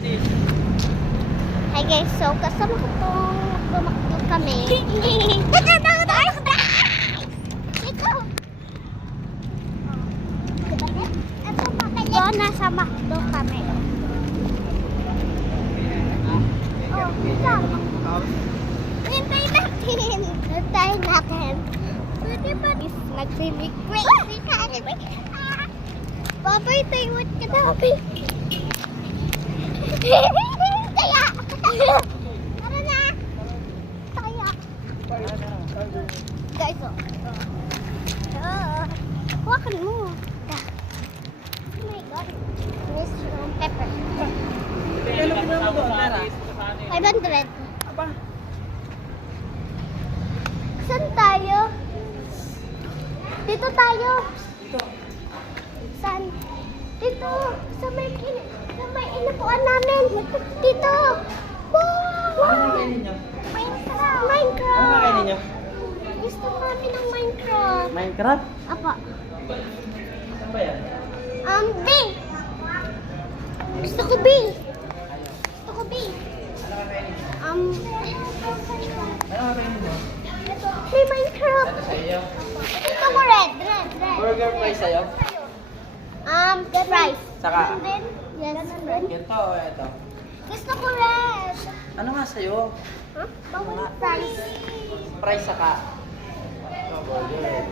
Hi guys, so kasama ko pong bumakbo kami. So, nasa McDo kami. Oh, isa. Hintay natin. Hintay natin. Pwede ba? Nag-celebrate. Babay, tayo ka nabi. Kaya. Tara na. Kaya. Guys, oh. Hawakan mo. Oh my God. Miss pepper. Ano mo doon, pera? 500. Aba. Saan tayo? Dito tayo. Ito. Saan? Dito. Sa may inupuan namin. Dito. Wow! Ano kainin nyo? Minecraft. Ano kainin nyo? Gusto namin ng Minecraft. Minecraft? Apa. Saan ba yan? B. Gusto ko B. Gusto ko B. Ano kainin nyo? Ano kainin nyo? May Minecraft. Ano sa'yo? Gusto ko red. Burger fries sa'yo? Fries. Saka? Yes. Ito o ito? Gusto ko red. Ano nga sa'yo? Huh? Bawal fries. Fries saka? Ito, burger.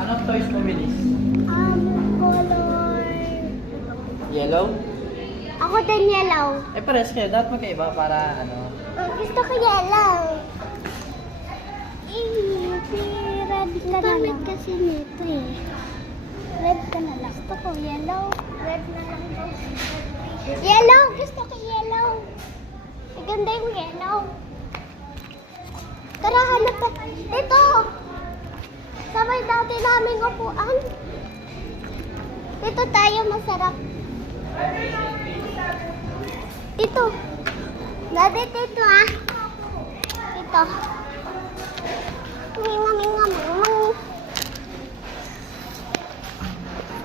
Anong toys mo bilis? Color. Yellow? Ako din yellow. Eh pares kayo, dapat magkaiba para ano? Gusto ko yellow. Red ka na lang. Kasi nito eh. Red ka na lang. Gusto ko yellow. Red na lang. Yellow! Gusto ko yellow. Maganda yung yellow. Tara, hanap ka. Dito! Sa may dati naming upuan. Dito tayo masarap. Dito. Dati dito ah. Dito. Minga.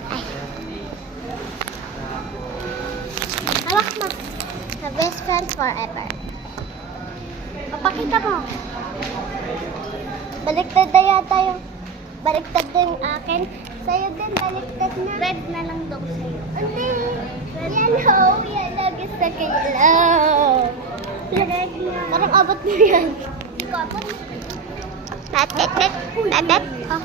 Ay. Hawak mo. The best friends forever. Papakita mo. Baliktad na yata yung... Baliktad din akin. Sa'yo din, baliktad na. Red na lang daw sa'yo. Hindi. Yellow. Gusto ko yellow. Red na. Parang abot mo yan. Hindi ko abot. Tatet. Oh.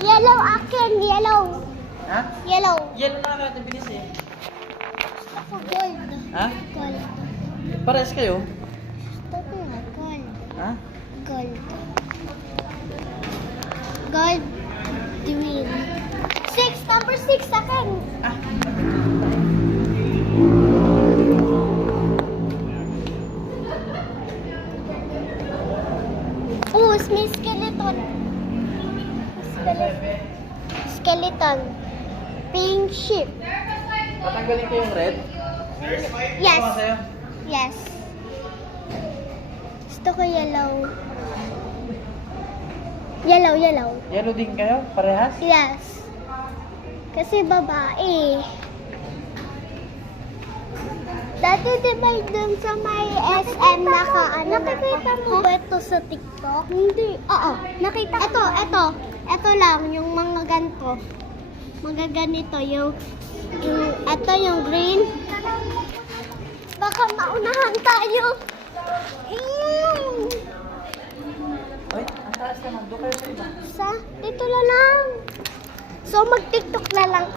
Yellow akin, yellow. Ha? Yellow. Yellow na agad, bilis eh. Ako gold. Ha? Gold. Pares kayo? Gusto ko nga gold. Ha? Gold. Gold. Green. 6, number 6 akin. Ah. Oh, may skeleton. Skeleton. Pink sheep. Tatanggalin ko yung red? Yes. Ano nga sa'yo? Yes. Gusto ko yellow. Yellow. Yellow din kayo? Parehas? Yes. Kasi babae. Dati di ba dun sa may SM nakikita mo ba ito sa TikTok? Hindi. Oo. Nakita ko. Ito lang, yung mga ganito. Mga ganito, ito yung green. Baka maunahan tayo. Uy, ang taas naman. Doon kayo sa iba. Dito na lang. So, mag-TikTok na lang